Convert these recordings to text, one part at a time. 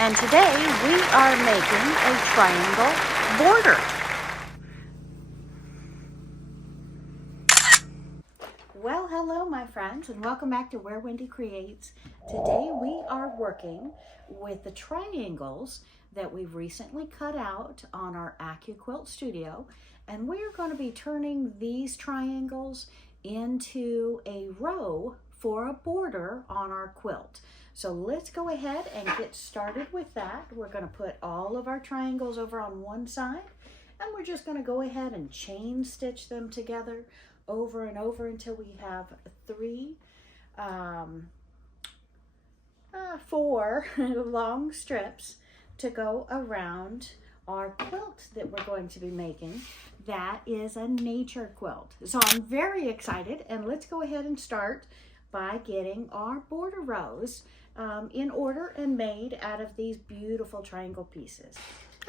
And today we are making a triangle border. Well, hello my friends, and welcome back to Where Wendy Creates. Today we are working with the triangles that we've recently cut out on our quilt studio, and we're going to be turning these triangles into a row for a border on our quilt. So let's go ahead and get started with that. We're going to put all of our triangles over on one side, and we're just going to go ahead and chain stitch them together over and over until we have four long strips to go around our quilt that we're going to be making. That is a nature quilt. So I'm very excited, and let's go ahead and start by getting our border rows in order and made out of these beautiful triangle pieces.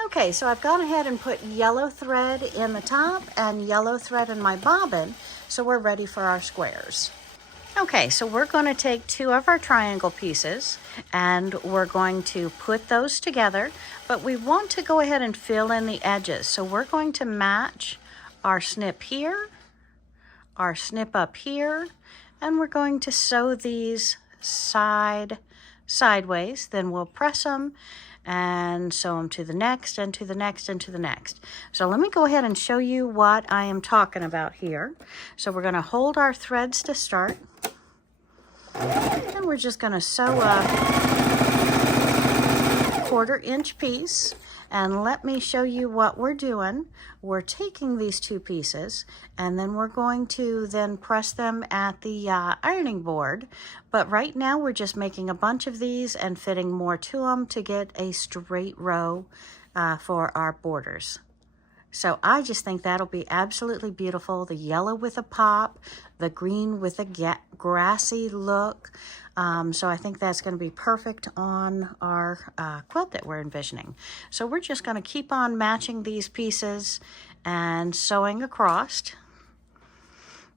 Okay, so I've gone ahead and put yellow thread in the top and yellow thread in my bobbin, so we're ready for our squares. Okay, so we're going to take two of our triangle pieces and we're going to put those together, but we want to go ahead and fill in the edges. So we're going to match our snip here, our snip up here, and we're going to sew these sideways. Then we'll press them and sew them to the next and to the next and to the next. So let me go ahead and show you what I am talking about here. So we're going to hold our threads to start, and we're just going to sew a 1/4 inch piece. And let me show you what we're doing. We're taking these two pieces and then we're going to then press them at the ironing board. But right now we're just making a bunch of these and fitting more to them to get a straight row for our borders. So I just think that'll be absolutely beautiful. The yellow with a pop, the green with a grassy look. So I think that's going to be perfect on our quilt that we're envisioning. So we're just going to keep on matching these pieces and sewing across.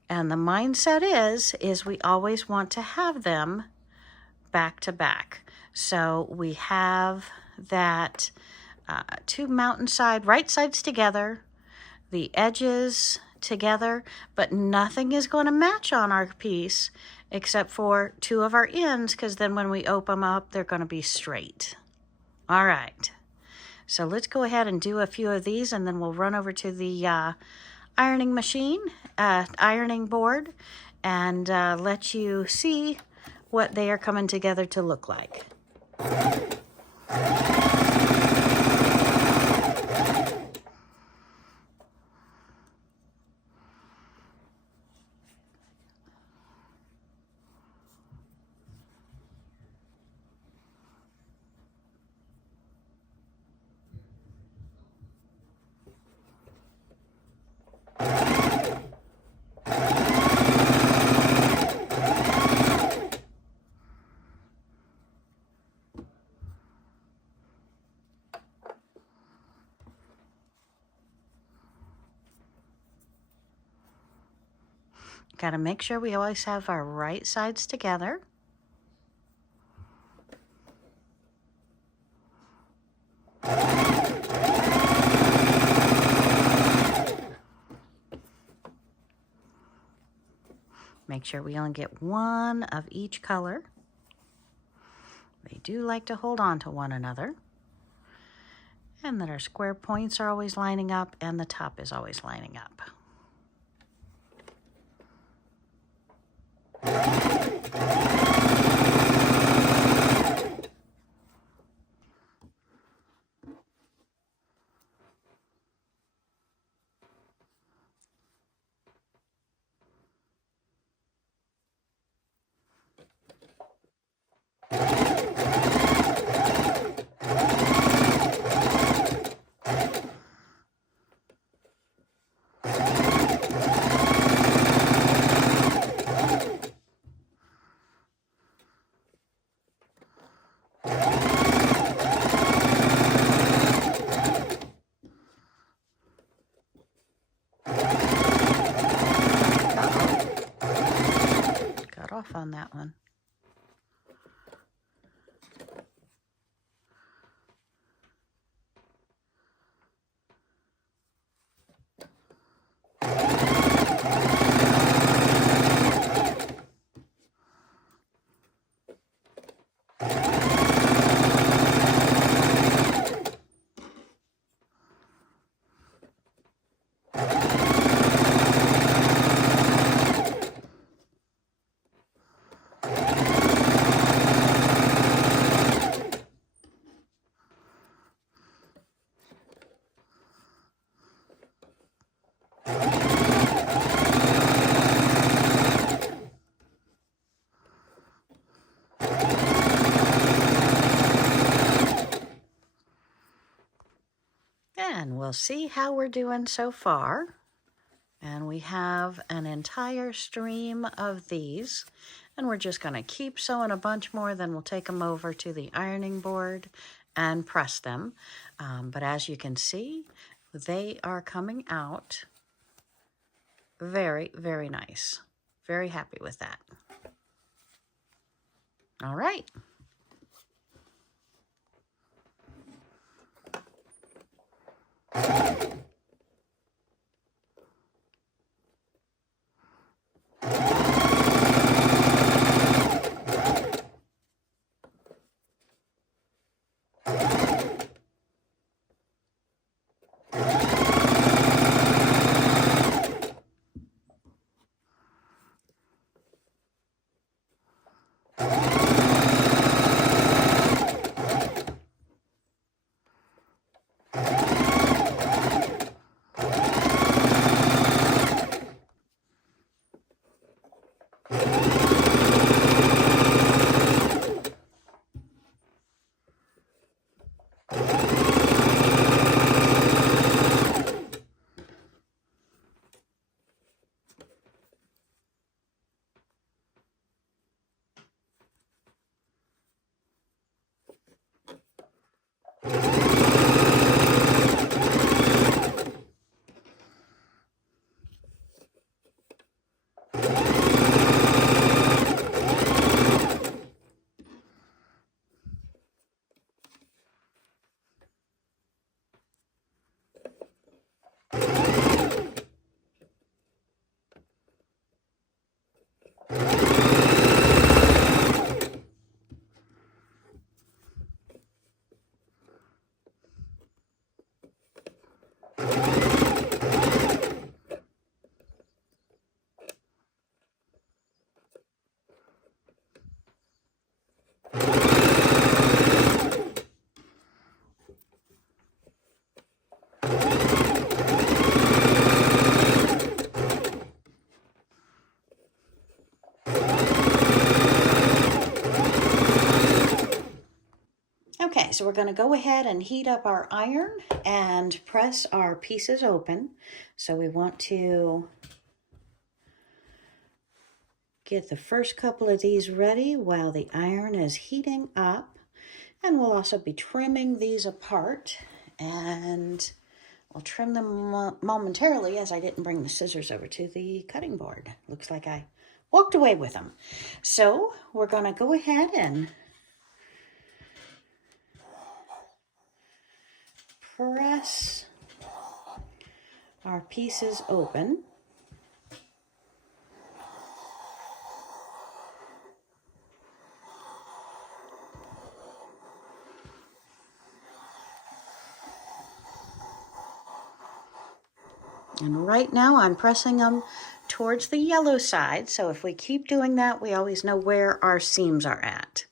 And the mindset is we always want to have them back to back. So we have that two mountainside right sides together, the edges together, but nothing is going to match on our piece except for two of our ends, because then when we open them up, they're going to be straight. All right, so let's go ahead and do a few of these, and then we'll run over to the ironing machine, ironing board, and let you see what they are coming together to look like. Got to make sure we always have our right sides together. Make sure we only get one of each color. They do like to hold on to one another. And that our square points are always lining up and the top is always lining up. Off on that one. And we'll see how we're doing so far. And we have an entire stream of these. And we're just going to keep sewing a bunch more, then we'll take them over to the ironing board and press them. But as you can see, they are coming out very, very nice. Very happy with that. All right. Okay, so we're going to go ahead and heat up our iron and press our pieces open. So we want to get the first couple of these ready while the iron is heating up. And we'll also be trimming these apart, and we'll trim them momentarily as I didn't bring the scissors over to the cutting board. Looks like I walked away with them. So we're going to go ahead and press our pieces open. And right now I'm pressing them towards the yellow side, so if we keep doing that, we always know where our seams are at.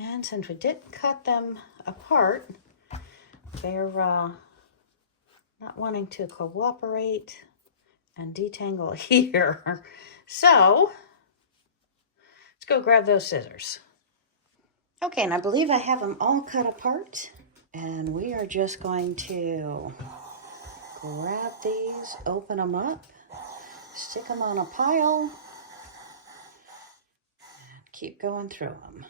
And since we didn't cut them apart, they're not wanting to cooperate and detangle here. So let's go grab those scissors. Okay, and I believe I have them all cut apart, and we are just going to grab these, open them up, stick them on a pile, and keep going through them.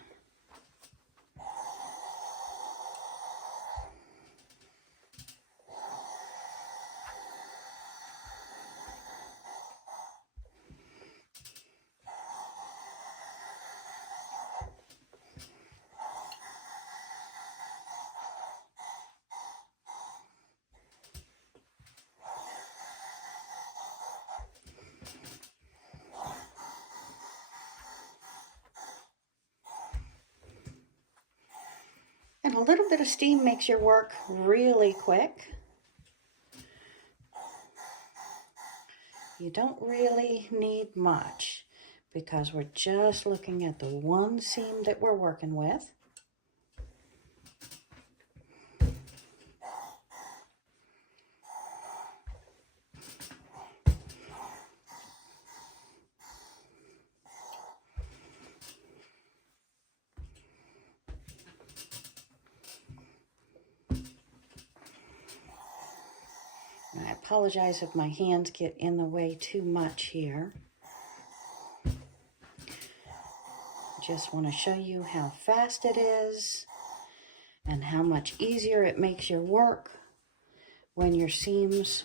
And a little bit of steam makes your work really quick. You don't really need much because we're just looking at the one seam that we're working with. I apologize if my hands get in the way too much here. Just want to show you how fast it is and how much easier it makes your work when your seams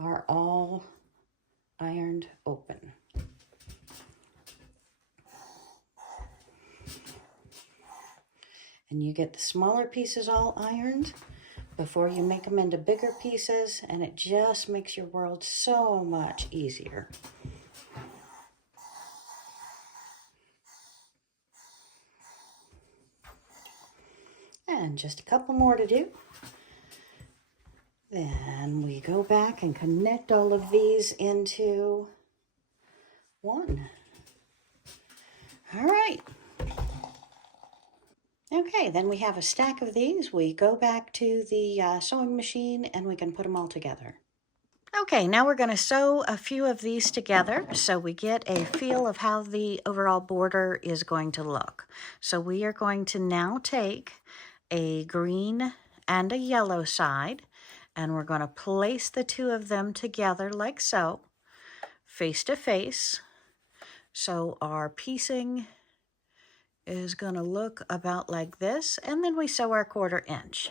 are all ironed open. And you get the smaller pieces all ironed before you make them into bigger pieces, and it just makes your world so much easier. And just a couple more to do. Then we go back and connect all of these into one. All right. Okay, then we have a stack of these. We go back to the sewing machine and we can put them all together. Okay, now we're going to sew a few of these together so we get a feel of how the overall border is going to look. So we are going to now take a green and a yellow side, and we're going to place the two of them together like so, face to face. So our piecing is going to look about like this, and then we sew our 1/4 inch.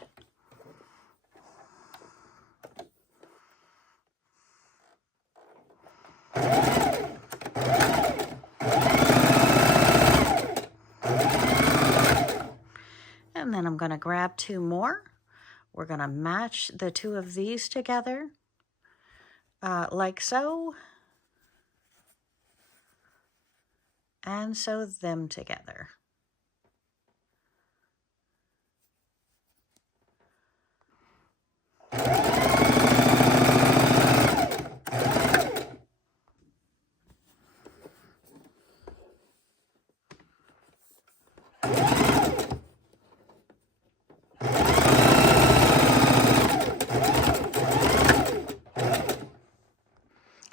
And then I'm going to grab 2 more. We're going to match the 2 of these together like so, and sew them together.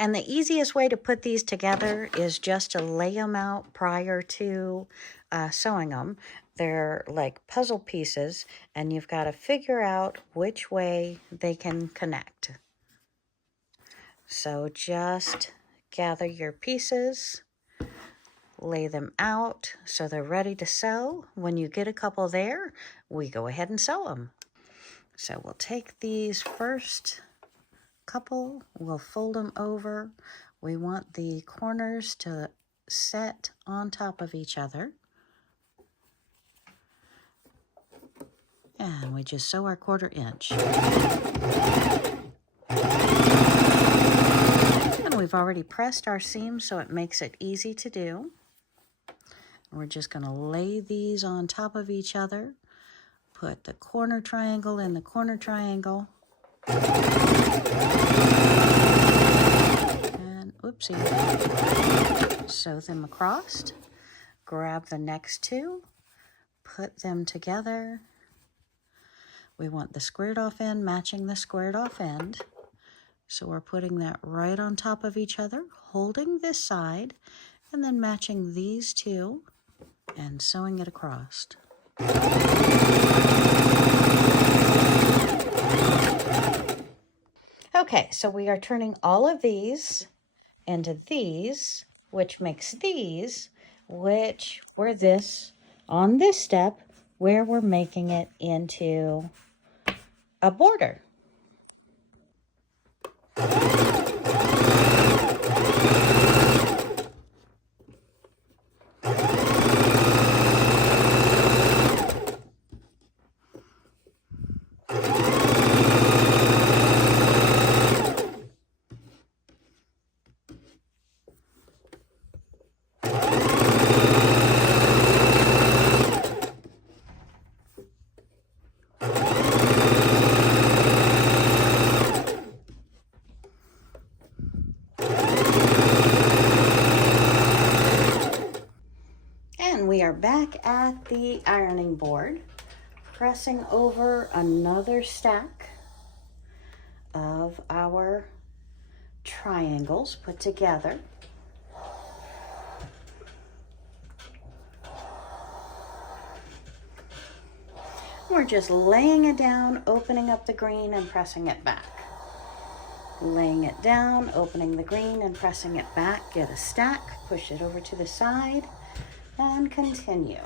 And the easiest way to put these together is just to lay them out prior to sewing them. They're like puzzle pieces, and you've got to figure out which way they can connect. So just gather your pieces, lay them out so they're ready to sew. When you get a couple there, we go ahead and sew them. So we'll take these first couple, we'll fold them over. We want the corners to set on top of each other. And we just sew our 1/4 inch. And we've already pressed our seam, so it makes it easy to do. We're just going to lay these on top of each other. Put the corner triangle in the corner triangle. And oopsie. Sew them across. Grab the next 2. Put them together. We want the squared off end matching the squared off end. So we're putting that right on top of each other, holding this side, and then matching these 2 and sewing it across. Okay, so we are turning all of these into these, which makes these, which were this, on this step, where we're making it into a border. back at the ironing board, pressing over another stack of our triangles put together. We're just laying it down, opening up the green and pressing it back. Laying it down, opening the green and pressing it back. Get a stack, push it over to the side, and continue.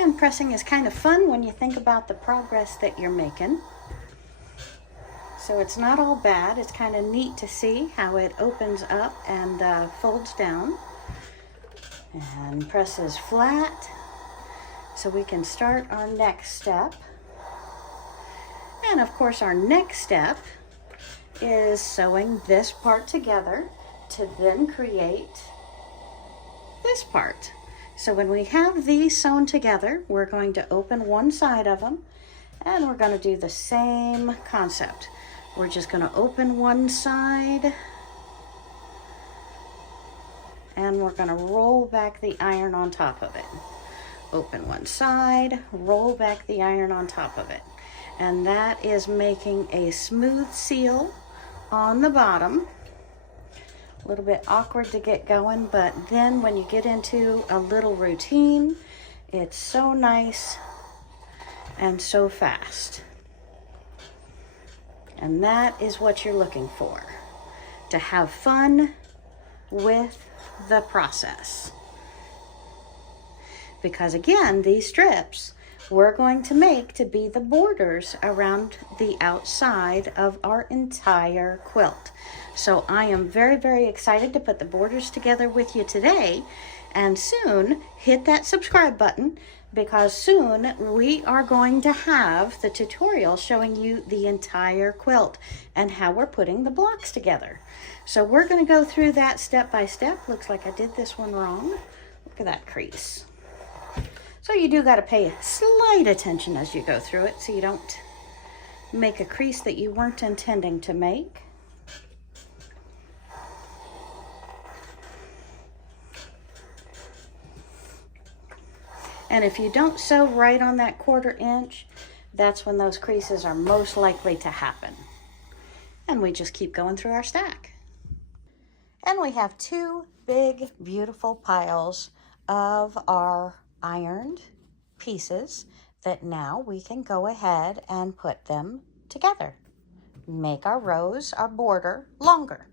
And pressing is kind of fun when you think about the progress that you're making. So it's not all bad. It's kind of neat to see how it opens up and folds down and presses flat. So we can start our next step. And of course our next step is sewing this part together to then create this part. So when we have these sewn together, we're going to open one side of them and we're going to do the same concept. We're just going to open one side and we're going to roll back the iron on top of it. Open one side, roll back the iron on top of it. And that is making a smooth seal on the bottom. A little bit awkward to get going, but then when you get into a little routine, it's so nice and so fast. And that is what you're looking for, to have fun with the process. Because again, these strips we're going to make to be the borders around the outside of our entire quilt. So I am very, very excited to put the borders together with you today. And soon, hit that subscribe button, because soon we are going to have the tutorial showing you the entire quilt and how we're putting the blocks together. So we're going to go through that step by step. Looks like I did this one wrong. Look at that crease. So you do got to pay slight attention as you go through it so you don't make a crease that you weren't intending to make. And if you don't sew right on that 1/4 inch, that's when those creases are most likely to happen. And we just keep going through our stack. And we have 2 big, beautiful piles of our ironed pieces that now we can go ahead and put them together. Make our rows, our border, longer.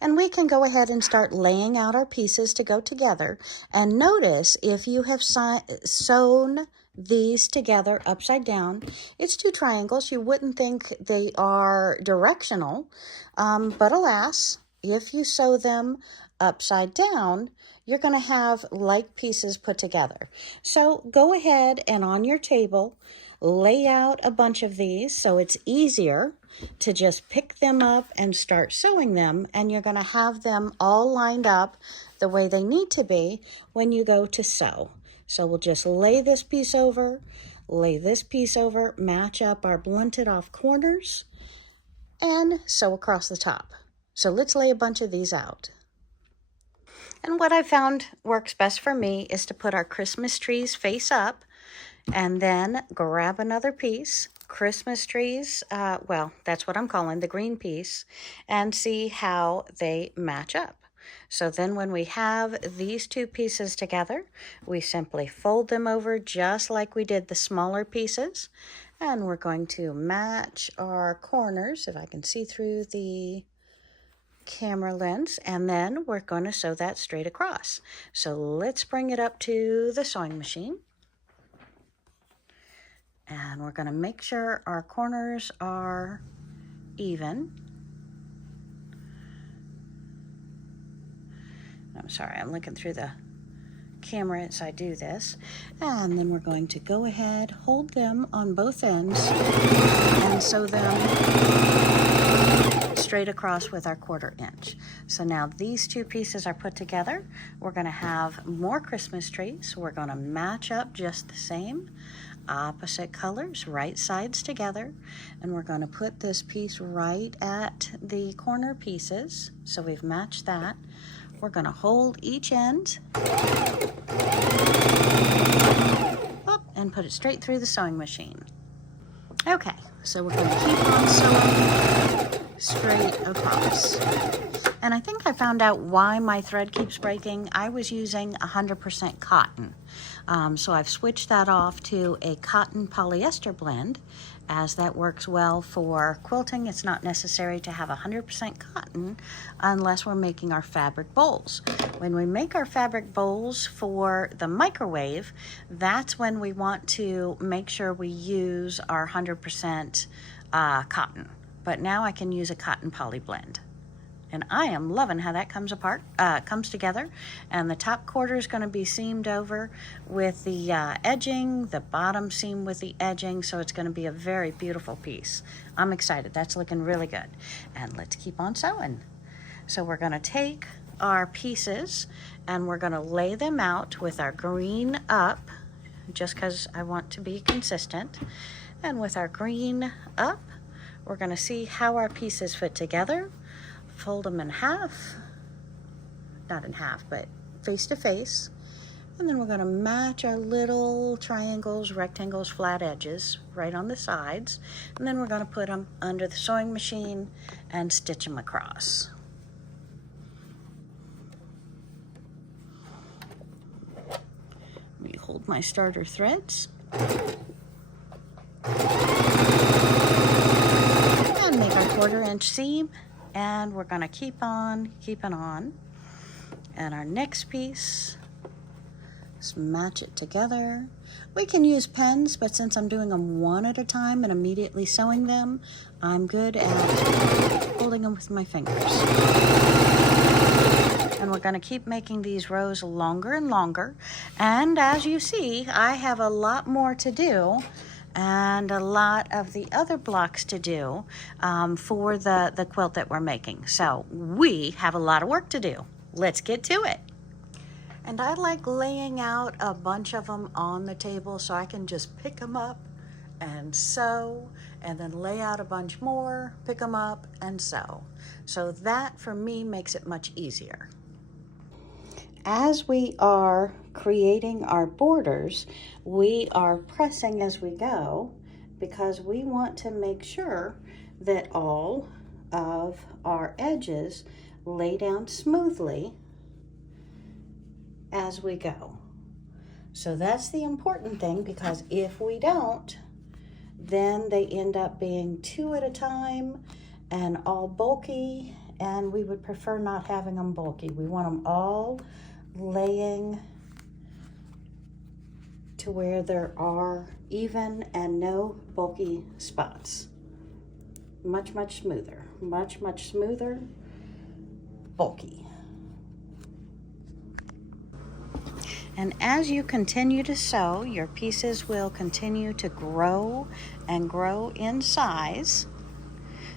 And we can go ahead and start laying out our pieces to go together. And notice if you have sewn these together upside down, it's 2 triangles. You wouldn't think they are directional, but alas, if you sew them upside down, you're going to have like pieces put together. So go ahead and on your table, lay out a bunch of these so it's easier to just pick them up and start sewing them, and you're going to have them all lined up the way they need to be when you go to sew. So we'll just lay this piece over, lay this piece over, match up our blunted off corners, and sew across the top. So let's lay a bunch of these out. And what I found works best for me is to put our Christmas trees face up and then grab another piece, Christmas trees, well, that's what I'm calling the green piece, and see how they match up. So then when we have these 2 pieces together, we simply fold them over just like we did the smaller pieces. And we're going to match our corners, if I can see through the camera lens, and then we're going to sew that straight across. So let's bring it up to the sewing machine. And we're going to make sure our corners are even. I'm sorry, I'm looking through the camera as I do this. And then we're going to go ahead, hold them on both ends, and sew them straight across with our 1/4 inch. So now these two pieces are put together. We're going to have more Christmas trees. We're going to match up just the same, opposite colors, right sides together, and we're going to put this piece right at the corner pieces. So we've matched that. We're going to hold each end up and put it straight through the sewing machine. Okay, so we're going to keep on sewing straight across. And I think I found out why my thread keeps breaking. I was using 100% cotton. So I've switched that off to a cotton polyester blend, as that works well for quilting. It's not necessary to have 100% cotton unless we're making our fabric bowls. When we make our fabric bowls for the microwave, that's when we want to make sure we use our 100% cotton. But now I can use a cotton poly blend. And I am loving how that comes together. And the top 1/4 is going to be seamed over with the edging, the bottom seam with the edging, so it's going to be a very beautiful piece. I'm excited. That's looking really good. And let's keep on sewing. So we're going to take our pieces and we're going to lay them out with our green up, just because I want to be consistent. And with our green up, we're going to see how our pieces fit together. Fold them in half, not in half, but face to face. And then we're going to match our little triangles, rectangles, flat edges right on the sides. And then we're going to put them under the sewing machine and stitch them across. Let me hold my starter threads. And make our 1/4 inch seam. And we're going to keep on keeping on. And our next piece, just match it together. We can use pens, but since I'm doing them one at a time and immediately sewing them, I'm good at holding them with my fingers. And we're going to keep making these rows longer and longer. And as you see, I have a lot more to do and a lot of the other blocks to do for the quilt that we're making. So we have a lot of work to do. Let's get to it. And I like laying out a bunch of them on the table so I can just pick them up and sew, and then lay out a bunch more, pick them up and sew. So that for me makes it much easier. As we are creating our borders, we are pressing as we go because we want to make sure that all of our edges lay down smoothly as we go. So that's the important thing, because if we don't, then they end up being 2 at a time and all bulky, and we would prefer not having them bulky. We want them all laying to where there are even and no bulky spots. Much smoother, much smoother, bulky. And as you continue to sew, your pieces will continue to grow and grow in size.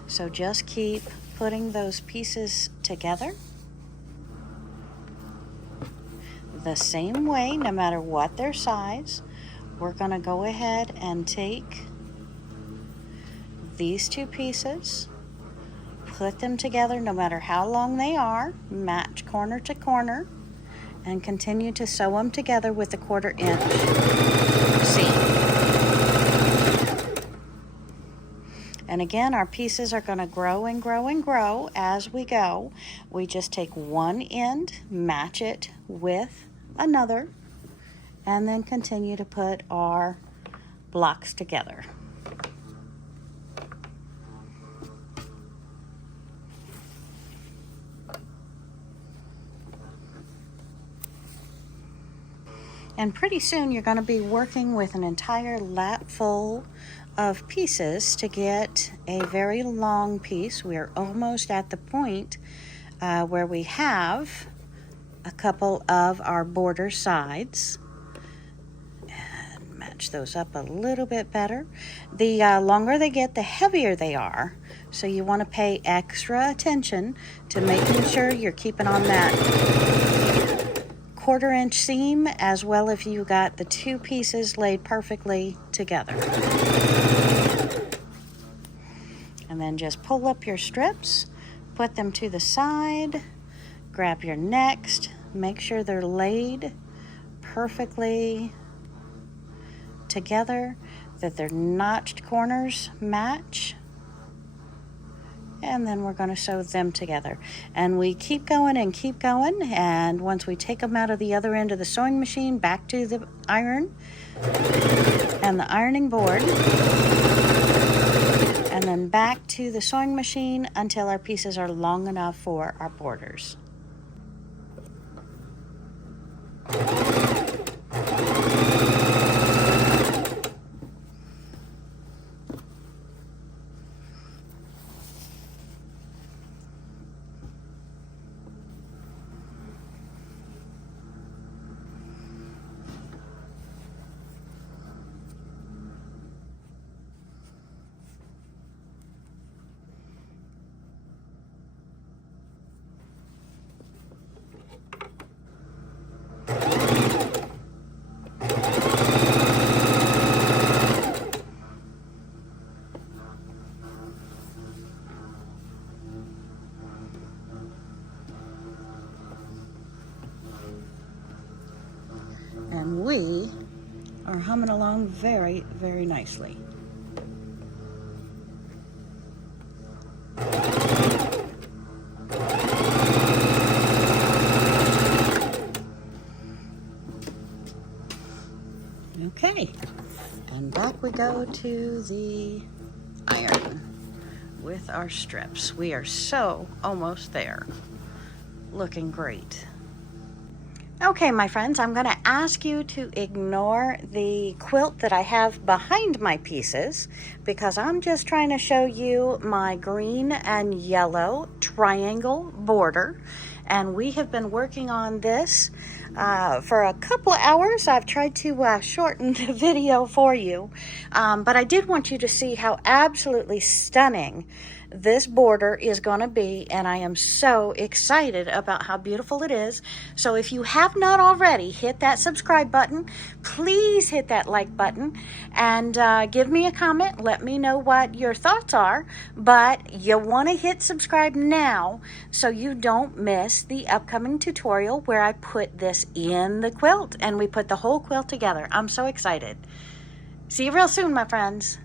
So just keep putting those pieces together the same way, no matter what their size. We're going to go ahead and take these two pieces, put them together no matter how long they are, match corner to corner, and continue to sew them together with the 1/4 inch seam. And again, our pieces are going to grow and grow and grow as we go. We just take one end, match it with another, and then continue to put our blocks together. And pretty soon you're going to be working with an entire lap full of pieces to get a very long piece. We're almost at the point where we have a couple of our border sides. And match those up a little bit better. The longer they get, the heavier they are. So you want to pay extra attention to making sure you're keeping on that 1/4 inch seam, as well if you got the two pieces laid perfectly together. And then just pull up your strips, put them to the side, grab your next, make sure they're laid perfectly together, that their notched corners match, and then we're going to sew them together. And we keep going and keep going, and once we take them out of the other end of the sewing machine, back to the iron and the ironing board, and then back to the sewing machine until our pieces are long enough for our borders. And we are humming along very, very nicely. Okay, and back we go to the iron with our strips. We are so almost there. Looking great. Okay, my friends, I'm going to ask you to ignore the quilt that I have behind my pieces, because I'm just trying to show you my green and yellow triangle border. And we have been working on this for a couple of hours. I've tried to shorten the video for you, but I did want you to see how absolutely stunning this border is going to be, and I am so excited about how beautiful it is. So if you have not already, hit that subscribe button. Please hit that like button and give me a comment. Let me know what your thoughts are, but you want to hit subscribe now so you don't miss the upcoming tutorial where I put this in the quilt and we put the whole quilt together. I'm so excited. See you real soon, my friends.